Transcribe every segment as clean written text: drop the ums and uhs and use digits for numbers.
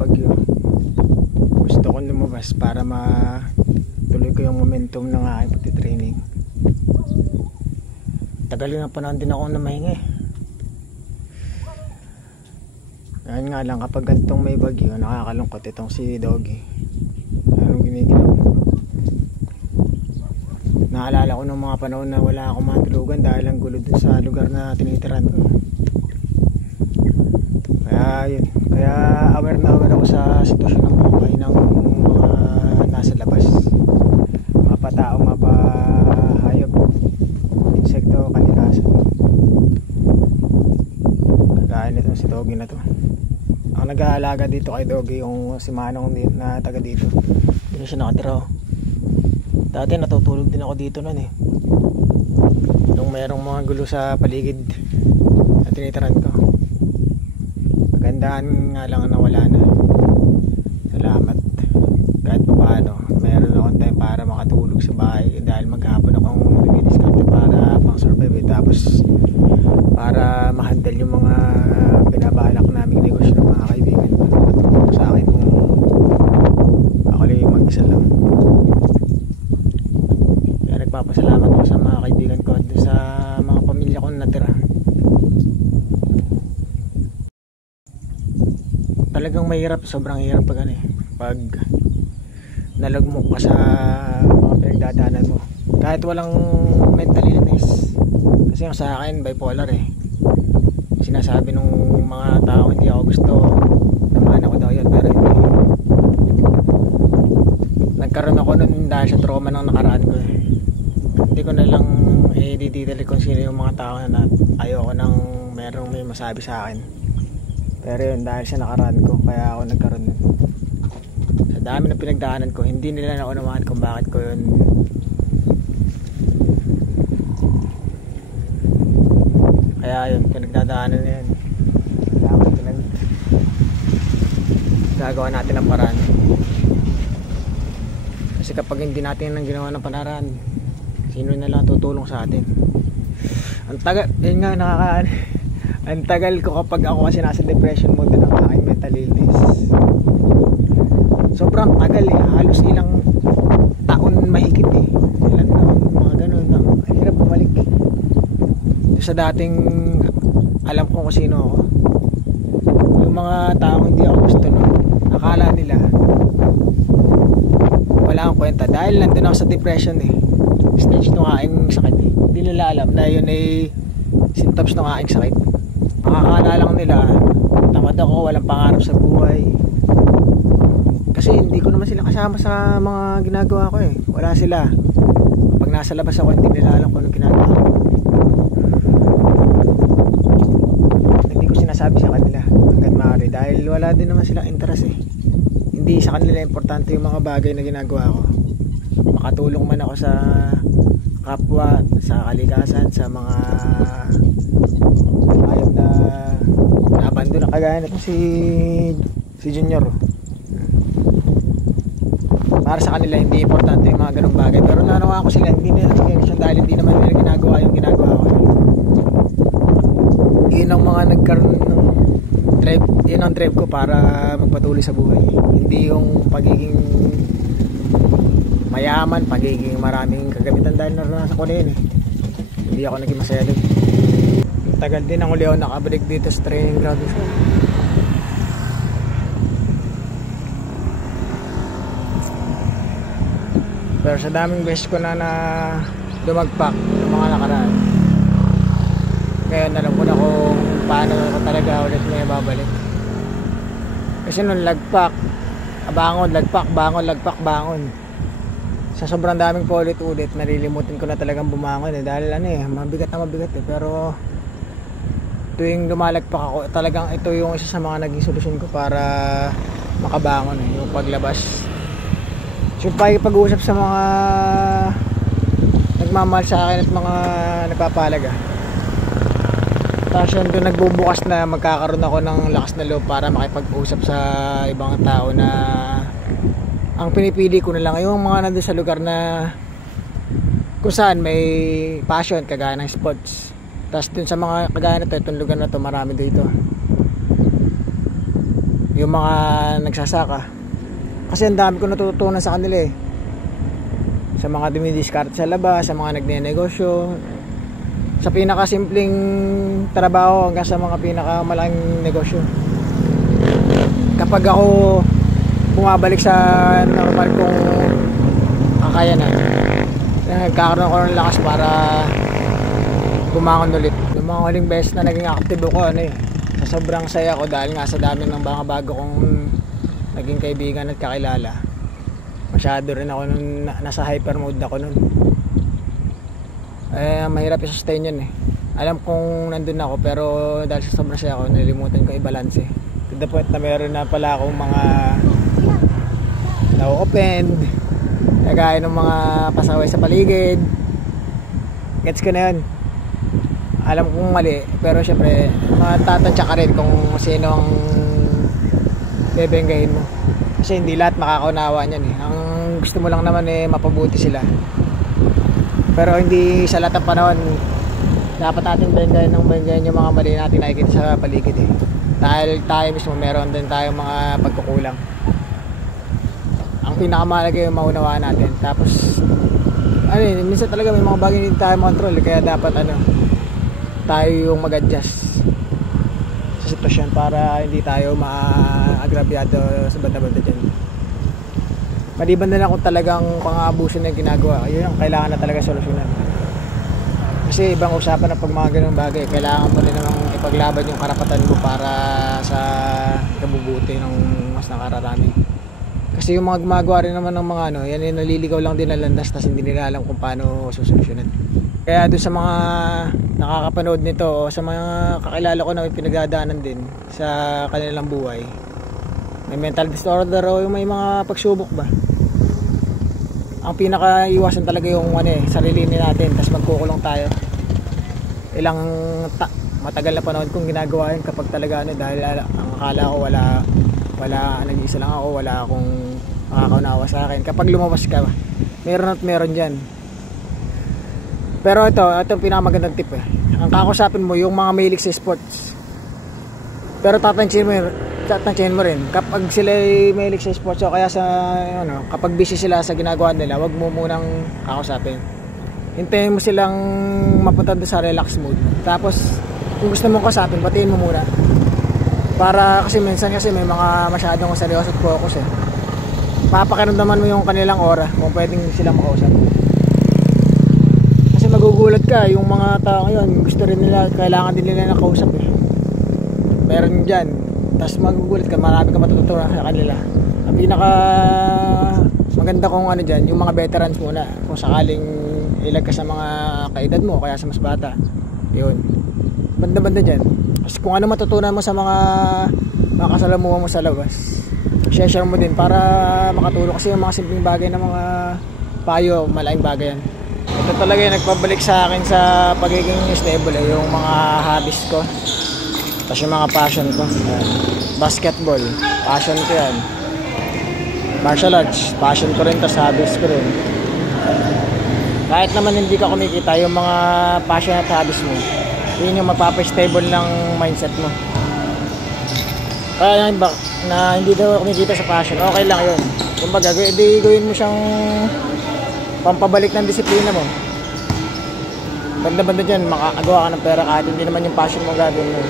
bagyo, gusto kong lumabas para matuloy ko yung momentum ng aking pagtitraining. Tagal na panahon din ako na mahinga eh. Ngayon nga lang kapag gantong may bagyo, nakakalungkot itong si Doggy. Anong giniginaw? Naalala ko nung mga panahon na wala akong matulugan dahil ang gulo dun sa lugar na tinitiran ko. Kaya yun, kaya aware na aware ako sa sitwasyon ng buhay ng mga nasa labas, mapatao, mapahayop, insekto, kalikasan. Kagaya nito si Doggy na to. Ang nag-aalaga dito kay Doggy yung si Manong na taga dito. Dito siya nakatira. Dati natutulog din ako dito nun eh, nung mayroong mga gulo sa paligid na tinitiran ko. Magandaan nga lang na wala na. Salamat kahit pa paano meron akong time para makatulog sa bahay, dahil maghapon akong nag-discount para pang survive tapos para mahandle yung mga binabalak naming negosyo ng mga kaibigan ko. Matulog sa akin kung ako lang yung mag-isa lang. Kaya nagpapasalamat ako sa mga kaibigan ko at sa mga pamilya ko na natira. Talagang mahirap, sobrang hirap pag ano eh, pag nalagmok ka sa mga pinagdadaanan mo kahit walang mental illness. Kasi yung sa akin bipolar eh. Sinasabi nung mga tao hindi ako gusto, naman ako daw yun, pero hindi. Nagkaroon ako nun dahil sa trauma ng nakaraan ko eh. Hindi ko na lang i-detail kung sino yung mga tao na ayoko nang merong may masabi sa akin. Pero yun, dahil sa nakaraan ko, kaya ako nagkaroon. Sa dami ng pinagdaanan ko, hindi nila naunawaan kung bakit ko yun. Kaya yun, pinagdadaanan na yun. Dapat gagawa natin ang paraan. Kasi kapag hindi natin ang ginawa ng panaraan, sino na lang tutulong sa atin? Ang tagal, yun nga nakakaan. Ang tagal ko kapag ako kasi nasa depression mode ng aking mental illness. Sobrang tagal eh, halos ilang taon mahigit eh. Ilang taon, mga ganun. Ang hirap bumalik. Sa dating alam ko kung sino ako. Yung mga taong hindi ako gusto nun, akala nila wala akong kwenta dahil nandun ako sa depression eh. Stage ng aking sakit eh. Hindi nila alam na yun ay symptoms ng aking sakit. Akala lang nila tamad ako, walang pangarap sa buhay. Kasi hindi ko naman sila kasama sa mga ginagawa ko eh. Wala sila. Pag nasa labas ako, hindi nila alam kung anong ginagawa ko. Hindi ko sinasabi sa kanila hanggat maaari dahil wala din naman silang interest eh. Hindi sa kanila importante yung mga bagay na ginagawa ko. Makatulong man ako sa kapwa, sa kalikasan, sa mga ayun na abandon na kagaya nito si Junior. Para sa kanila hindi importante yung mga ganung bagay, pero nanawa ko sila hindi nila siya dahil hindi naman nila ginagawa yung ginagawa ko. Yun ang mga nagkaroon ng drive, yun ang drive ko para magpatuloy sa buhay. Hindi yung pagiging mayaman, pagiging maraming kagamitan dahil naranasan ko na yun eh. Hindi ako naging masaya doon. Tagal din ang uli ako nakabalik dito sa training ground. Pero sa daming beses ko na dumagpak ng mga nakaraan, ngayon alam ko na kung paano ko talaga ulit may babalik. Kasi nung lagpak, bangon, lagpak, bangon, lagpak, bangon, sa sobrang daming paulit-ulit narilimutin ko na talagang bumangon eh, dahil ano eh, mabigat na mabigat eh. Pero tuwing lumalagpak ako, talagang ito yung isa sa mga naging solusyon ko para makabangon eh, yung paglabas. So pag-uusap sa mga nagmamahal sa akin at mga nagpapalaga, tapos yun doon nagbubukas na magkakaroon ako ng lakas na loob para makipag-usap sa ibang tao na ang pinipili ko na lang yung mga nandun sa lugar na kung saan may passion kagaya ng sports. Tapos dun sa mga kagaya na to, itong lugar na to marami dito. yung mga nagsasaka. Kasi ang dami ko natututunan sa kanila eh. Sa mga dumidiskarte sa labas, sa mga nagnenegosyo, sa pinakasimpleng trabaho hanggang sa mga pinakamalaking negosyo. Kapag ako bumabalik sa normal kong kakayanan, nagkakaroon ako ng lakas para bumangon ulit. Yung mga huling beses na naging active ako, sa sobrang saya ko dahil nga sa dami ng mga bago kong naging kaibigan at kakilala. Masyado rin ako nun, nasa hyper mode ako nun. Mahirap i-sustain yun eh. Alam kong nandun ako, pero dahil sa sobrang saya ko, nalimutan ko i-balance eh. To the point na meron na pala akong mga na-open, kagaya ng mga pasaway sa paligid. Gets ko na yun. Alam kong mali, pero syempre matatansya ka rin kung sino ang bebenggahin mo. Kasi hindi lahat makakaunawa niyan eh. Ang gusto mo lang naman eh mapabuti sila. Pero hindi sa lahat ng panahon dapat natin benggahin yung mga mali natin nakikita sa paligid eh. Dahil tayo mismo meron din tayong mga pagkukulang. Ang pinakamahalaga yung maunawaan natin. Tapos minsan talaga may mga bagay hindi tayo control, kaya dapat tayo yung mag-adjust sa sitwasyon para hindi tayo ma-agrabyado sa banda-banda dyan. Maliban na lang kung talagang pang-aabuso na yung ginagawa, yun ang kailangan na talaga solusyonan. Kasi ibang usapan na pag mga ganung bagay, kailangan mo din namang ipaglaban yung karapatan mo para sa kabubuti ng mas nakararami. Kasi yung mga gumagawa rin naman ng mga yan ay naliligaw lang din ng landas, tas hindi nila alam kung paano susolusyonan. Kaya doon sa mga nakakapanood nito o sa mga kakilala ko na may pinagdadaanan din sa kanilang buhay, may mental disorder o may mga pagsubok ba, ang pinakaiwasan talaga yung sarili natin, tas magkukulong tayo ilang matagal na panahon kong ginagawa yun kapag talaga dahil ang akala ko wala nag-iisa lang ako, wala akong makakaunawa sa akin. Kapag lumabas ka, meron at meron dyan. Pero ito yung pinakamagandang tip eh. Ang kakusapin mo yung mga mahilig sa sports, pero tatansyahin mo rin kapag sila mahilig sa sports o kaya sa kapag busy sila sa ginagawa nila, wag mo munang kakusapin. Hintayin mo silang mapunta doon sa relax mode. Tapos kung gusto mong kausapin, batiin mo muna. Para kasi minsan may mga masyadong seryoso at focus eh. Papakiramdaman mo yung kanilang aura kung pwedeng silang makausap. Kasi magugulat ka, yung mga tao ngayon gusto rin nila, kailangan din nila nakausap eh. Meron dyan. Tapos magugulat ka, marami ka matututunan sa kanila. Ang pinaka maganda kung dyan, yung mga veterans muna. Kung sakaling ilag ka sa mga kaedad mo, kaya sa mas bata, yun, banda-banda dyan. Kasi kung ano matutunan mo sa mga makasalamuha mo sa labas, share mo din para makatulong. Kasi yung mga simpleng bagay na mga payo, malaking bagay yan. Ito talaga yung nagpabalik sa akin sa pagiging stable yung mga hobbies ko, tapos yung mga passion ko. Basketball, passion ko yan. Martial arts, passion ko rin, tapos hobbies ko rin. Kahit naman hindi ka kumikita, yung mga passion at hobbies mo, yun yung magpapastable ng mindset mo. Kaya yung iba na hindi daw kumikita sa passion, okay lang yun. Kumbaga, gawin mo siyang pampabalik ng disiplina mo. Banda-banda dyan, makakagawa ka ng pera kahit hindi naman yung passion mo gagawin mo.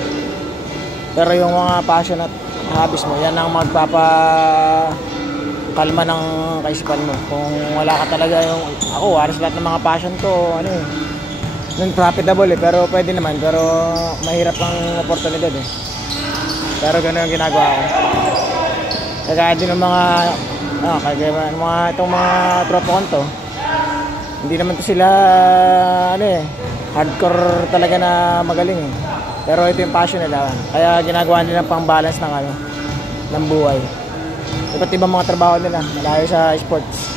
Pero yung mga passion at hobbies mo, yan ang magpapakalma ng kaisipan mo. Kung wala ka talaga yung, ako, halos lahat ng mga passion ko, non-profitable pero pwede naman, pero mahirap ang oportunidad eh. Pero gano'n yung ginagawa ko. Kaya din ng mga itong mga tropa ko to, hindi naman to sila hardcore talaga na magaling eh. Pero ito yung passion nila, kaya ginagawa nila pang balance ng buhay. Iba't ibang mga trabaho nila, malayo sa sports.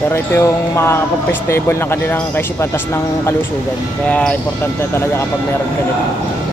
Pero ito yung makakapag-stable ng kanilang kaisipan tas ng kalusugan. Kaya importante talaga kapag meron ka nito.